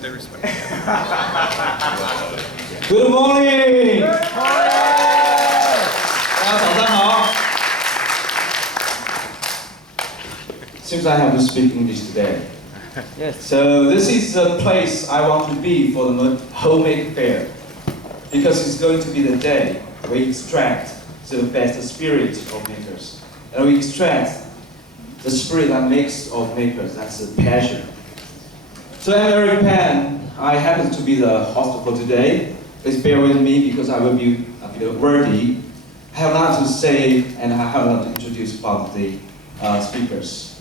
They respect. Good morning. 大家早上好。Seems I have to speak English today. Yes. So this is the place I want to be for the homemade fair, because it's going to be the day we extract the best spirit of makers, and we extract the spirit that makes of makers. That's the passion. So I'm Eric Pan. I happen to be the host for today. Please bear with me because I will be a bit wordy. I have a lot to say and I have a lot to introduce about the speakers.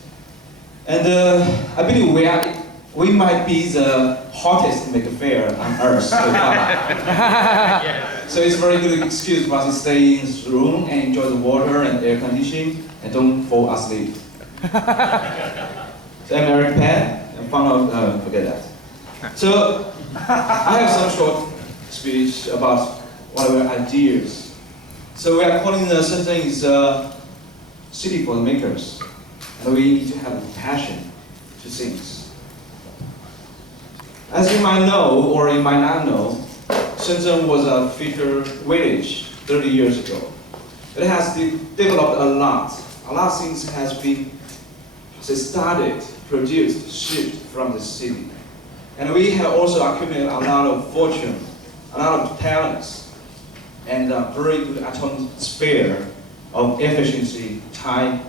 And I believe we might be the hottest maker fair on earth so far. So it's a very good excuse for us to stay in this room and enjoy the water and air conditioning and don't fall asleep. So I'm Eric Pan. Forget that. So I have some short speech about what are our ideas. So we are calling the Shenzhen is a city for the makers, and we need to have a passion to things. As you might know, or you might not know, Shenzhen was a future village 30 years ago. It has developed a lot. A lot of things has been started, produced, shipped from the city. And we have also accumulated a lot of fortune, a lot of talents, and a very good atmosphere of efficiency, time,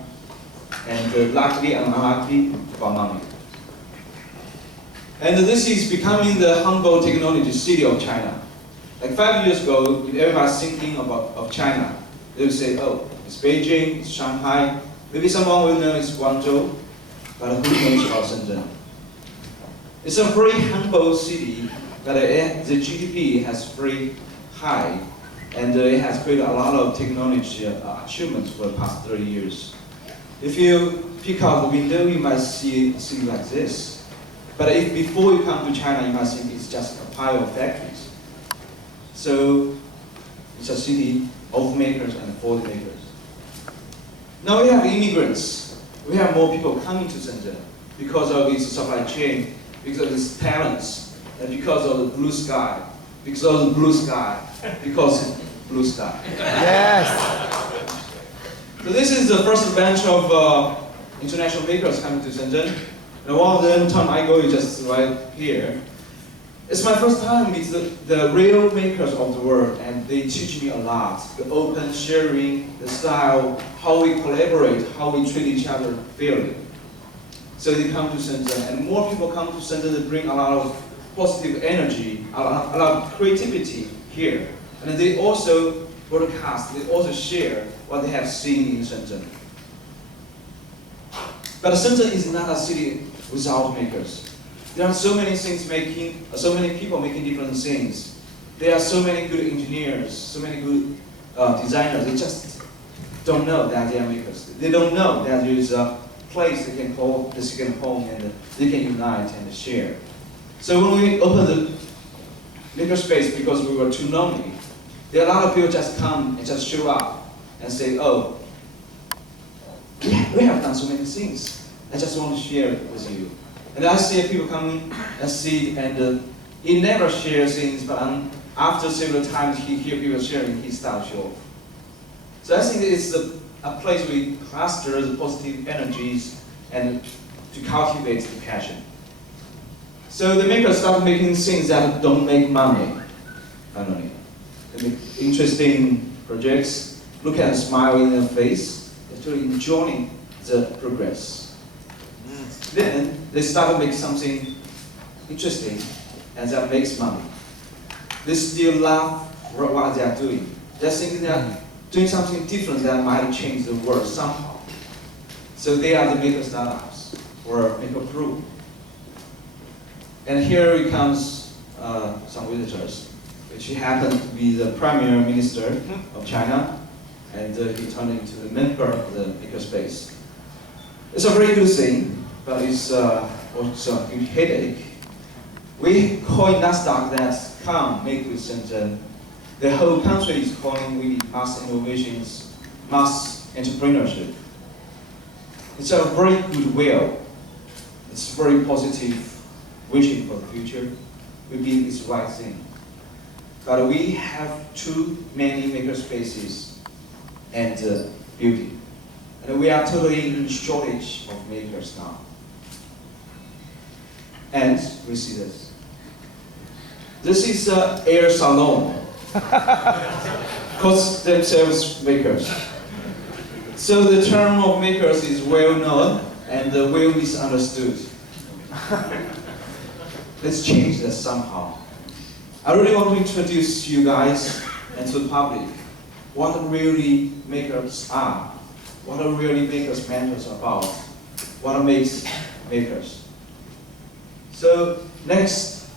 and luckily and unluckily for money. And this is becoming the humble technology city of China. Like 5 years ago, if everybody's thinking of China, they would say, oh, it's Beijing, it's Shanghai, maybe someone will know it's Guangzhou, but who knows about Shenzhen? It's a very humble city, but the GDP has very high, and it has created a lot of technology achievements for the past 30 years. If you peek out the window, you might see a city like this. But if before you come to China, you might think it's just a pile of factories. So it's a city of makers and for the makers. Now we have immigrants. We have more people coming to Shenzhen because of its supply chain, because of its talents, and because of the blue sky. Because of the blue sky. Because of blue sky. Yes. So this is the first batch of international makers coming to Shenzhen. And one of them, Tom Igo, is just right here. It's my first time with the real makers of the world, and they teach me a lot. The open sharing, the style, how we collaborate, how we treat each other fairly. So they come to Shenzhen, and more people come to Shenzhen to bring a lot of positive energy, a lot of creativity here. And they also broadcast, they also share what they have seen in Shenzhen. But Shenzhen is not a city without makers. There are so many things so many people making different things. There are so many good engineers, so many good designers. They just don't know that they are makers. They don't know that there is a place they can call the second home and they can unite and share. So when we opened the makerspace because we were too lonely, there are a lot of people just come and just show up and say, oh, we have done so many things. I just want to share it with you. And I see people coming and see, and he never shares things, but after several times he hears people sharing, he starts to show. So I think it's a place where we cluster the positive energies and to cultivate the passion. So the makers start making things that don't make money, finally. They make interesting projects, look at the smile in their face, actually enjoying the progress. Then they start to make something interesting and that makes money. They still love what they are doing. They're thinking they are doing something different that might change the world somehow. So they are the maker startups or maker crew. And here comes some visitors, which happened to be the Prime Minister of China, and he turned into the member of the makerspace. It's a very good thing. But it's also a huge headache. We call it NASDAQ that come make with Shenzhen. The whole country is calling we mass innovations, mass entrepreneurship. It's a very good will. It's very positive. wishing for the future, we believe it's the right thing. But we have too many maker spaces and building. And we are totally in shortage of makers now. And we see this. This is Air Salon. Calls themselves makers. So the term of makers is well known and well misunderstood. Let's change that somehow. I really want to introduce you guys and to the public what really makers are, what are really makers matters about, what makes makers. So next,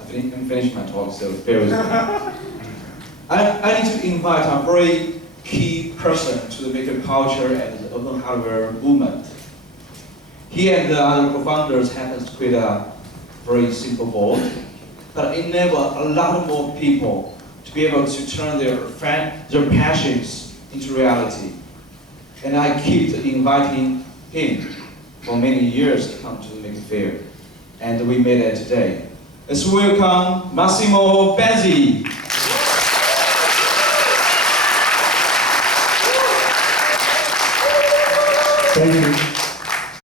I'm finished my talk, so bear with me. I need to invite a very key person to the maker culture and the open hardware movement. He and the other co-founders happens to create a very simple board, but enable a lot more people to be able to turn their passions into reality. And I keep inviting him for many years to come to the Maker Faire. And we made it today. Let's welcome Massimo Benzi. Thank you.